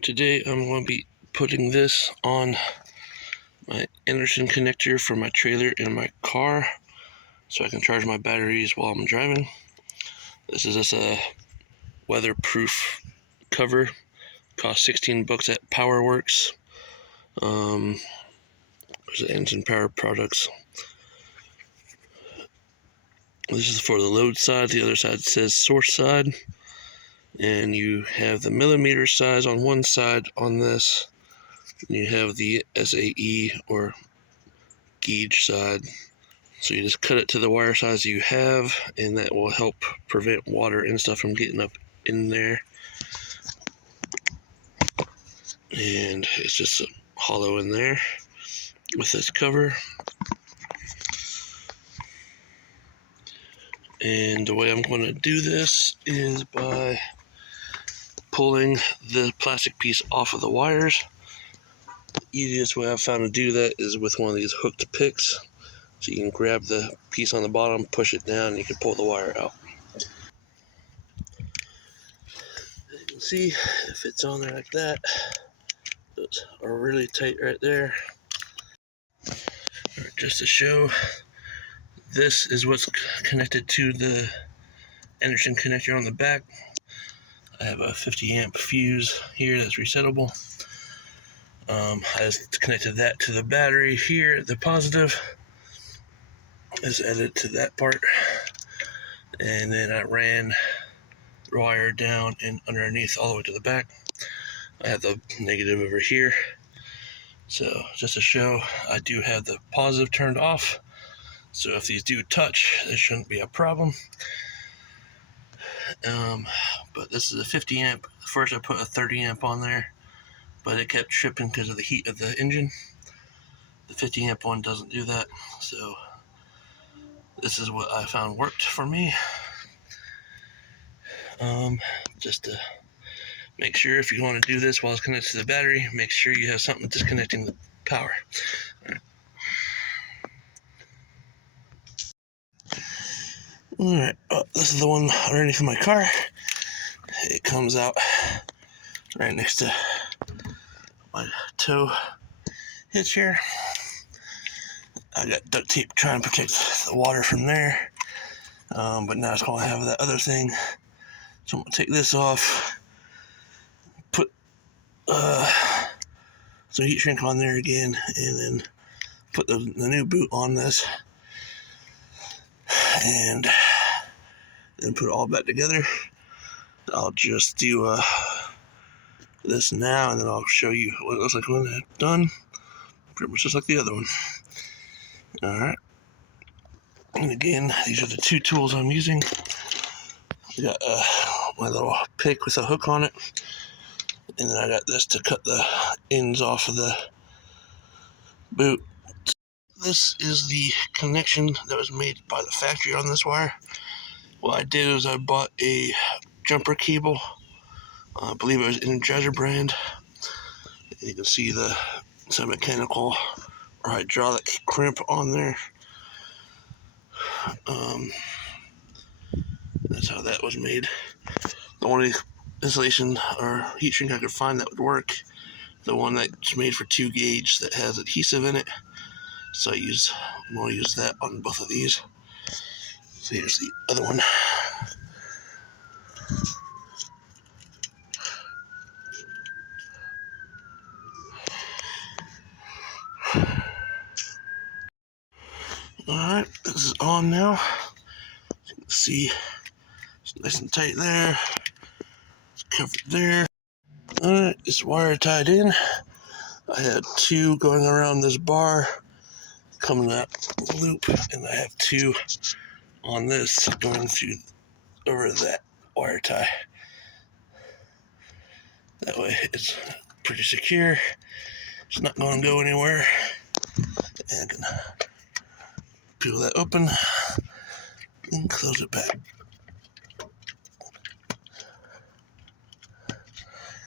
Today I'm going to be putting this on my Anderson connector for my trailer in my car so I can charge my batteries while I'm driving. This is just a weatherproof cover. Cost 16 bucks at Powerwerx. There's Anderson Power products. This is for the load side. The other side says source side. And you have the millimeter size on one side on this. And you have the SAE or gauge side. So you just cut it to the wire size you have, and that will help prevent water and stuff from getting up in there. And it's just hollow in there with this cover. And the way I'm going to do this is by pulling the plastic piece off of the wires. The easiest way I've found to do that is with one of these hooked picks. So you can grab the piece on the bottom, push it down, and you can pull the wire out. As you can see, it fits on there like that. Those are really tight right there. Just to show, this is what's connected to the Anderson connector on the back. I have a 50 amp fuse here that's resettable. I just connected that to the battery here, the positive. Is added to that part, and then I ran the wire down and underneath all the way to the back. I have the negative over here, so just to show, I do have the positive turned off, so if these do touch, there shouldn't be a problem. But this is a 50 amp. First I put a 30 amp on there, but it kept tripping because of the heat of the engine. The 50 amp one doesn't do that, so this is what I found worked for me. Just to make sure, if you want to do this while it's connected to the battery, make sure you have something disconnecting the power. Alright, this is the one underneath my car. It comes out right next to my toe hitch here. I got duct tape trying to protect the water from there, but now it's going to have that other thing. So I'm going to take this off, put some heat shrink on there again, and then put the new boot on this, and then put it all back together. I'll just do this now, and then I'll show you what it looks like when it's done. Pretty much just like the other one. Alright, and again, these are the two tools I'm using. I got my little pick with a hook on it, and then I got this to cut the ends off of the boot. This is the connection that was made by the factory on this wire. What I did is I bought a jumper cable. I believe it was Energizer brand. And you can see some mechanical or hydraulic crimp on there. That's how that was made. The only insulation or heat shrink I could find that would work, the one that's made for 2 gauge that has adhesive in it. So I'm going to use that on both of these. So here's the other one. Alright, this is on now. You can see it's nice and tight there. It's covered there. Alright, this wire tied in. I had 2 going around this bar, coming that loop, and I have 2 on this going through over that wire tie. That way it's pretty secure. It's not going to go anywhere. And I can peel that open and close it back.